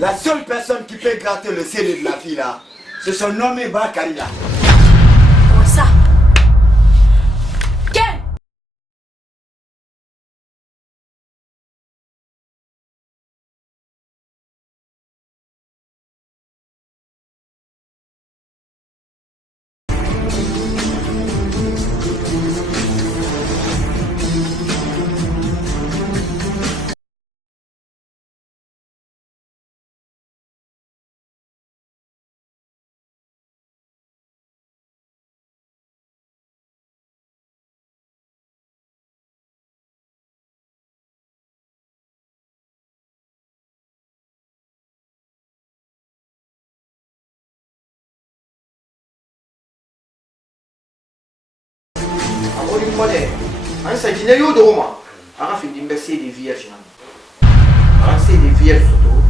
La seule personne qui peut gratter le CD de la fille là, c'est son nommé Bakari là. Oh ça. Quel? On s'agit de moi. On a fait des vierges. On a fait des vierges surtout.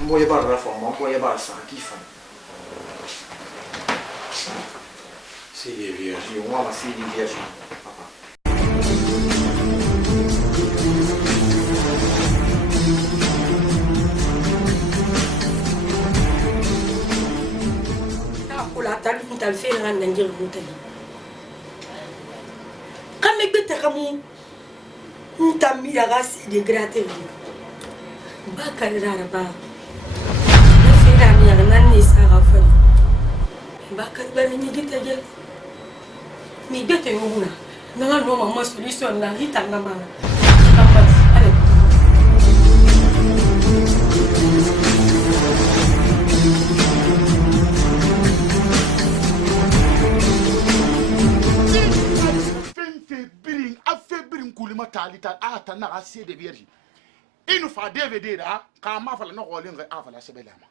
On ne voyait pas la forme, on ne voyait pas ça qui fait. C'est des vierges. On va c'est des vierges. Tal fait un nandir routine. Quand les bêtes ramon, on t'a mis la race de gratter. Bakari Raba. La fille a mis un année Sarah Fon. Bakari Bani dit à elle. Mais bête est où là? Non, non, maman, solution là, il t'a la main. Allez. na assez de vierge inu fa DVD da ka ma fala no golin ga afala sebela ma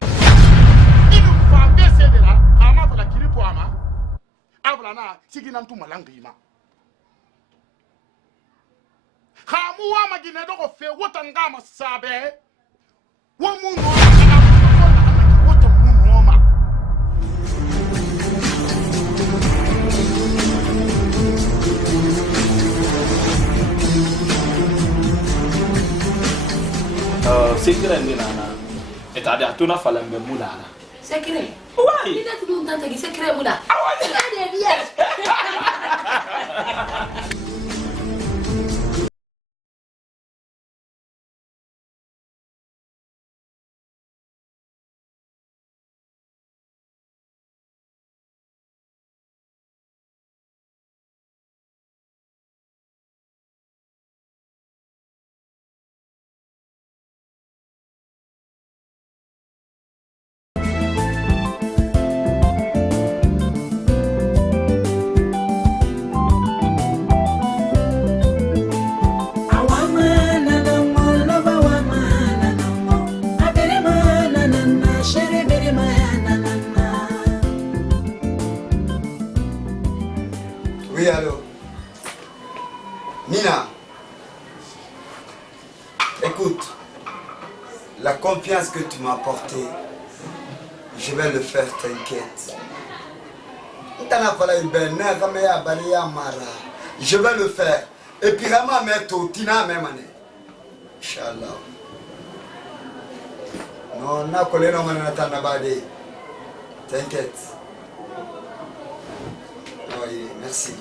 inu fa BCD da ka ma fala kiripo ama afala na sigina ntu malangi ma khamu wa magina do ko fe wota ngama sabe wo mu no wota mu no ma secret ni nana eta da tuna falan be mulala secret ouais il a tout le temps qui secret mula ah ouais c'est bien. Oui, allô. Nina, écoute, la confiance que tu m'as apportée, je vais le faire, t'inquiète. Je vais le faire. Et puis, vraiment, mettre Tina même année. Inch'Allah. Non, on a collé nos mains à Nabade. T'inquiète. Oui, merci.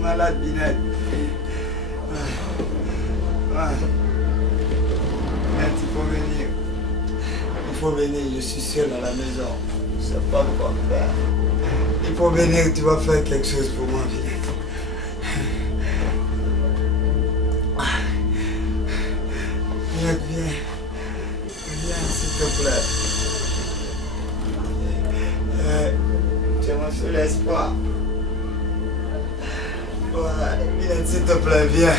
Malade, Binette. Binette, il faut venir. Il faut venir, je suis seul à la maison. Je ne sais pas quoi faire. Il faut venir, tu vas faire quelque chose pour moi, Binette. Binette, viens. Viens, s'il te plaît. mon seul espoir. Ouais, Binet, s'il te plaît, viens.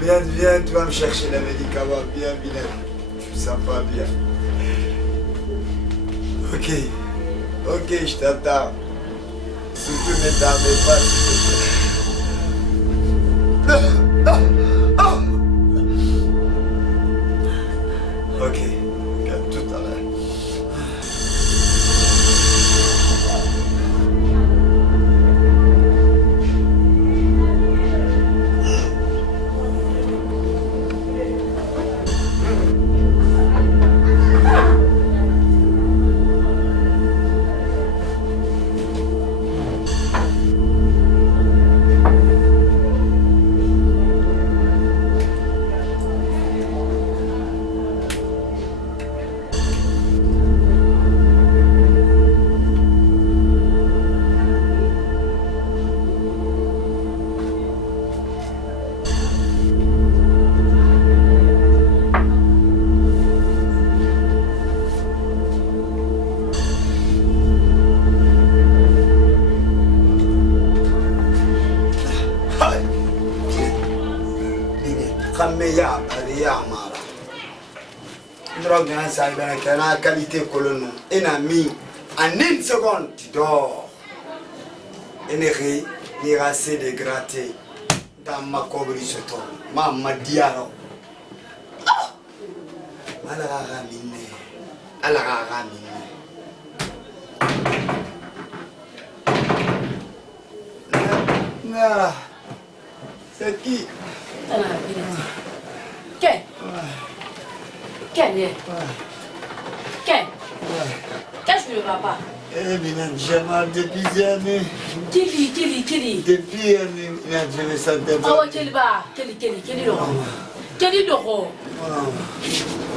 Binet, viens, tu vas me chercher les médicaments. Viens, Binet. Je me sens pas bien. Ok. Ok, je t'attends. Surtout ne tardez pas, s'il te plaît. Ok, tout à l'heure. Ça il a une qualité colonne et n'a mis en une seconde tu dors et n'est assez dégradé dans ma cobrisse ma diaro à la ramine c'est qui Qu'est-ce que tu ne vas pas? Eh bien, j'ai mal depuis des années. Kili. Depuis années, je me sentais pas. Ah ouais, Kili doro.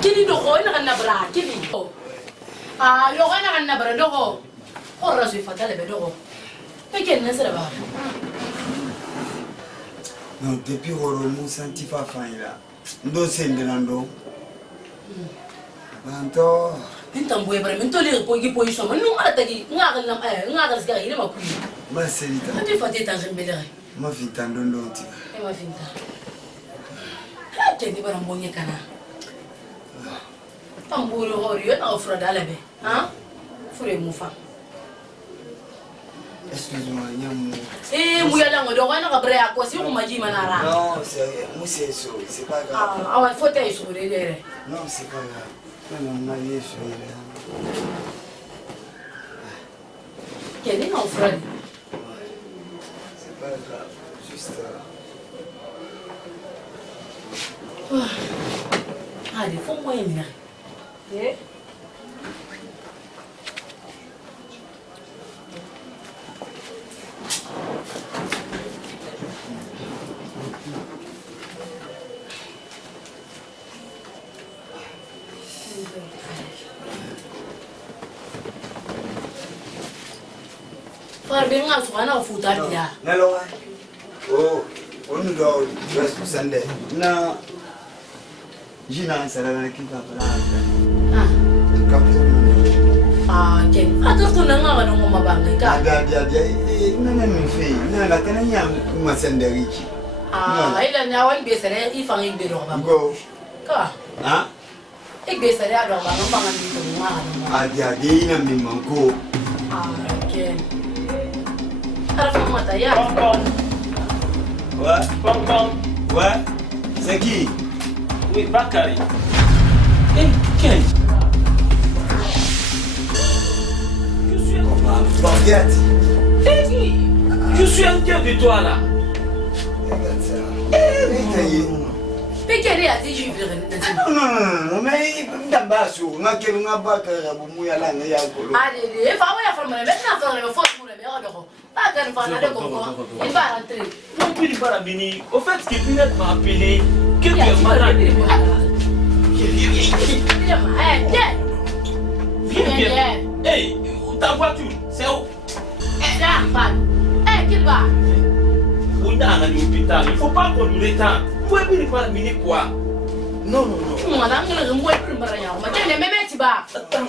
Kili doro, il n'a pas bras, Kili. Ah, il n'a pas doro. Oh, je suis fatal, le doro. Mais quel n'est-ce pas? Non, depuis Roromo, senti pas faim là. Ndo sendelando. Banto. Intam boy bare minto le ko gi position man nu ala tagi ngagal nam ngagal sga ile ma kuli Ma selita. ati fati tan jembele Ma vita ndondo ti. e ma finta ha te ni bara mbonye kana tamburo hori yo na ofra dalabe ha fure mufa Excuse-moi, nyamu. muyala ngodo wana ka bre ako si ko maji manara Non, c'est ça, c'est pas grave. ah wa fote iso re Non, c'est pas grave. Non, on a eu fait là. quel est mon frère C'est pas grave, juste ah des fonds moyen mina eh Far benga suana futa dia. Nalo. Oh, on doit juste Sunday. Na Jina sala ki ka pala. Ah. Kapten. Ah, ken. Atur tu nanga no ngoma banga ka. Dia nana mi fe. Na kana nya ma senderiki. Ah, ila na wan be sere ifang igbe do ba. Go. Ka. Ha? Igbe sere ado ba no banga ni to ngwa. Dia ina mi manko. Ah, ken. Ara mata ya. Pom. Ouais. C'est qui? Oui, Bakary. Eh, quel? Je suis Forget. Je suis inquiet de toi là. Regarde ça. Pekere ati jibire ndati. Non, mais ndambaso ngakelu ngabaka bumu ya langa ya kolo. Allez, fa wa ya former maintenant faire le force pour le meilleur de ko. Pas qu'elle va aller comprendre. Il va rentrer. Non, puis il va venir. Au fait, ce que Binet m'a appelé, que tu es malade. Viens. Hey, ta voiture, c'est où? Qu'il va? On a un hôpital, il ne faut pas qu'on nous l'étende. Vous pouvez venir quoi? Non. Attends.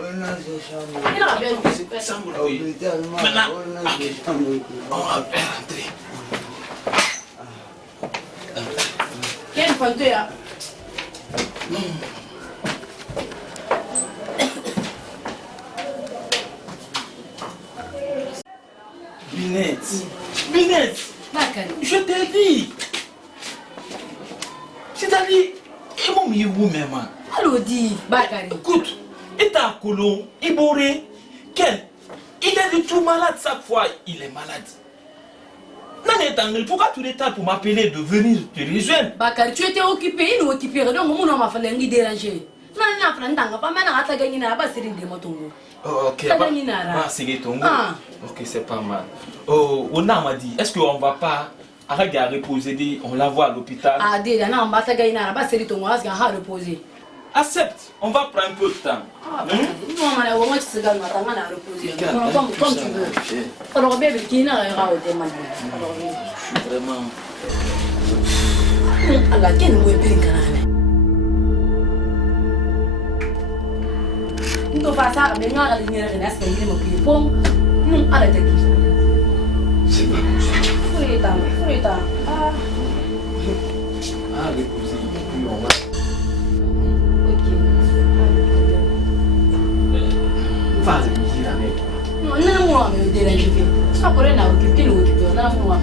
Il a bien Chambre, oui. Maintenant, on va rentrer. quel fanteur là? Binette, je t'ai dit. C'est-à-dire, et mon mieux même. Allô, dit Bakari. Écoute, et ta colon, et bourré, quel? Il est du tout malade chaque fois, il est malade. Non, pourquoi tout le temps pour m'appeler de venir te rejoindre? Bakari, tu étais occupé, il est occupé, donc mon m'a fallu lui déranger. Non, non, non, pas maintenant, à ta gagner, pas série de motos. Ok, c'est ton goût. Ok, c'est pas mal. Oh, on m'a dit, est-ce qu'on va pas arrêter à reposer, on la voit à l'hôpital? Ah, déjà, non, pas ta gagner, pas série de ton goût, à reposer. Accepte, on va prendre un peu de temps. Non, on va se gagner, on va reposer. Comme tu veux. Alors, bébé, qui n'a rien à dire, je suis vraiment. Allah, quel mot est bien canal. Nous faisons ça, mais nous allons venir à la maison. Nous allons te quitter. C'est pas possible. Foueta. Ah, reposer, puis on va. ok. Vas-y, dis la mec. Non, non, non, me dérange pas. Ça pourrait n'a occupé, nous occupé. Non, non,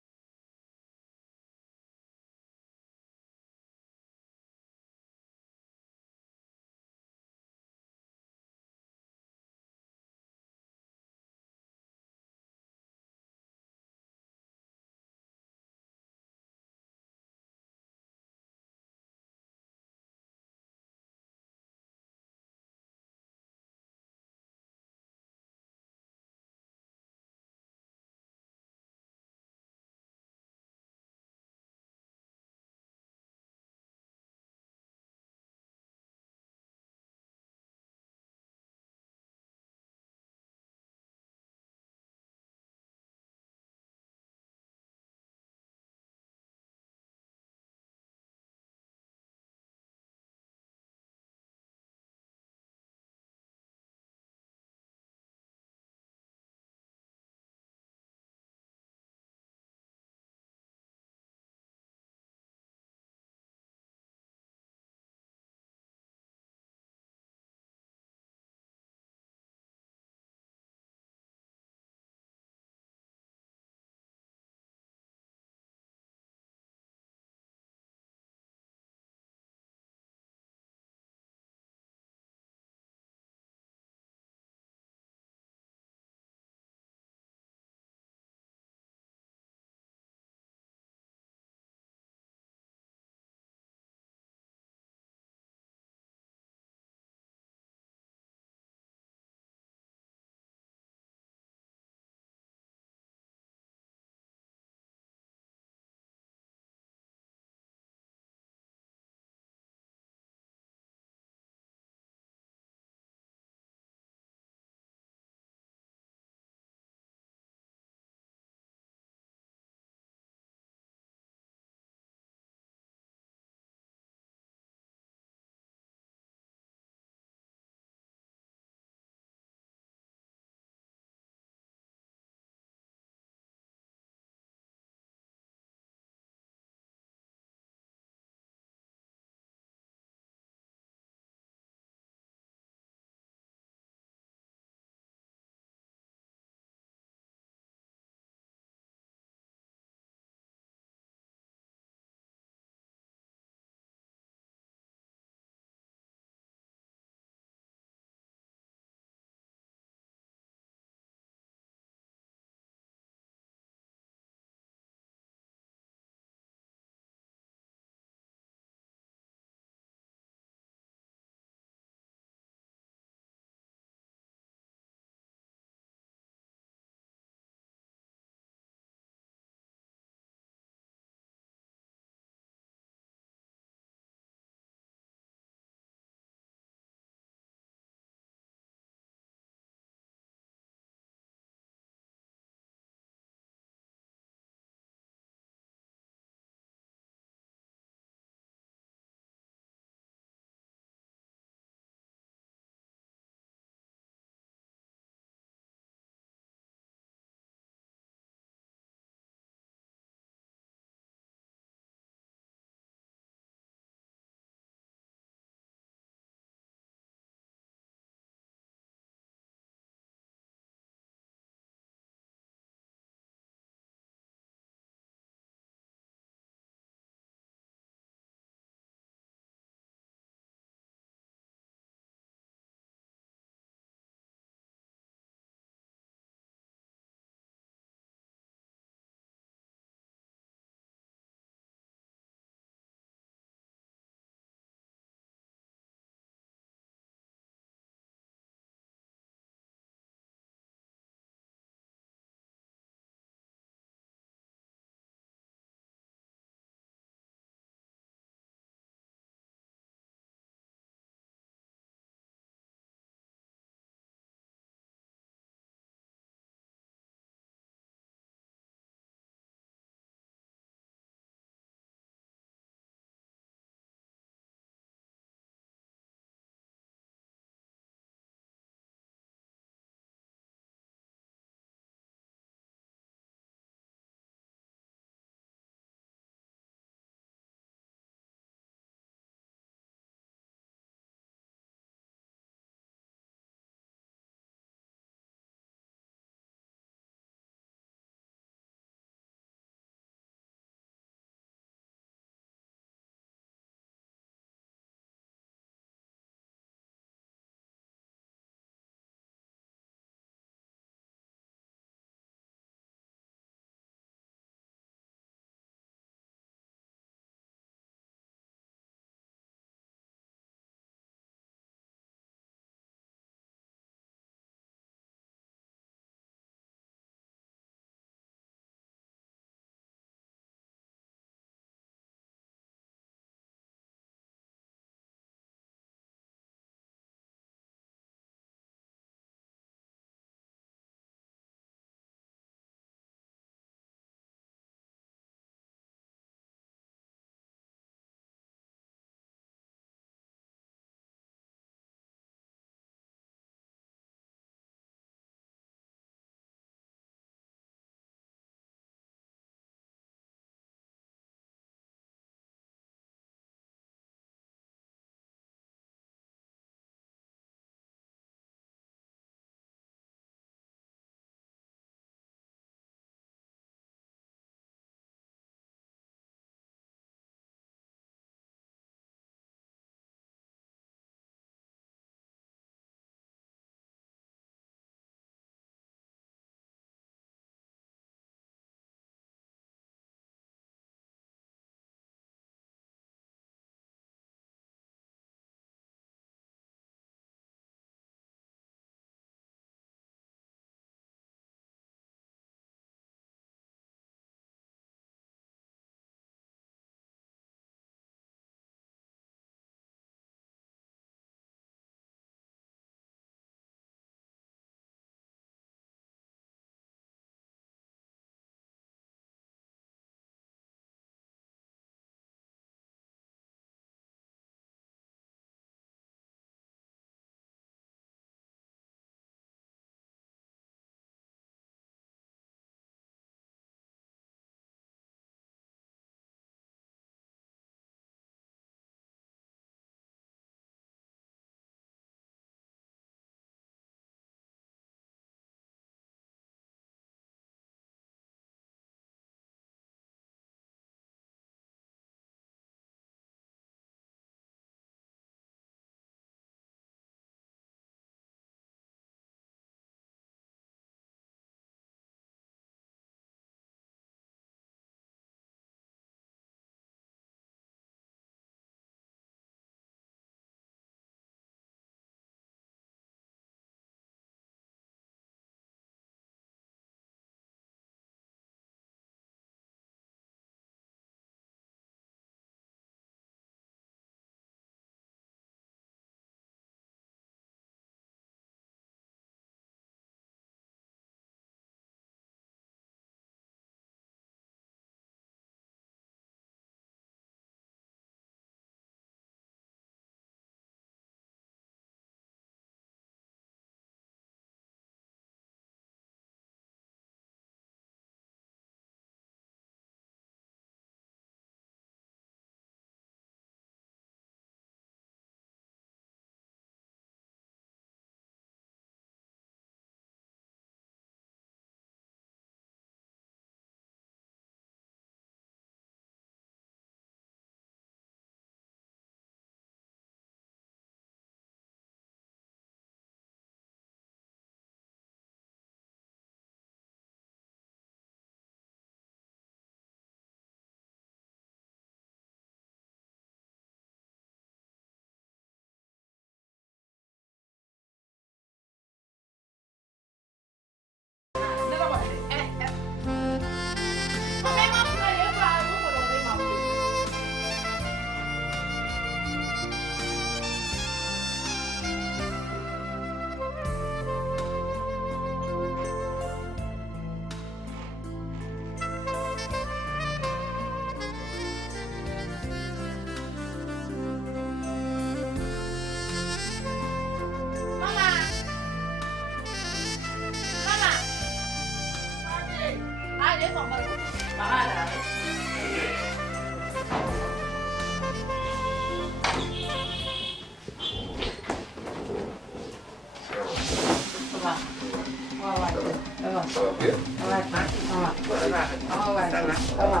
Ça va.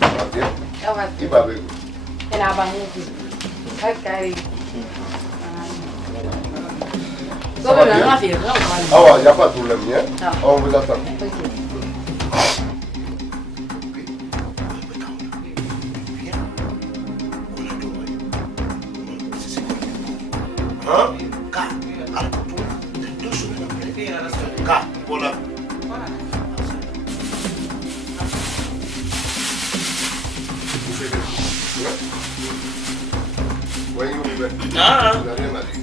Ça va bien? Ça va. Il va avec vous. Elle a banni. Ça va bien? Ah ouais, il n'y a pas de problème. Hein? On vous attend. Hein? Voilà. Voyez où vous êtes. Ah. Vous n'avez rien à dire.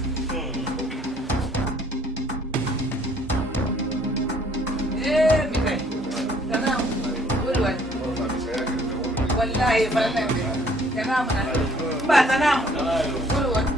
والله فلان تنام انا بعد انام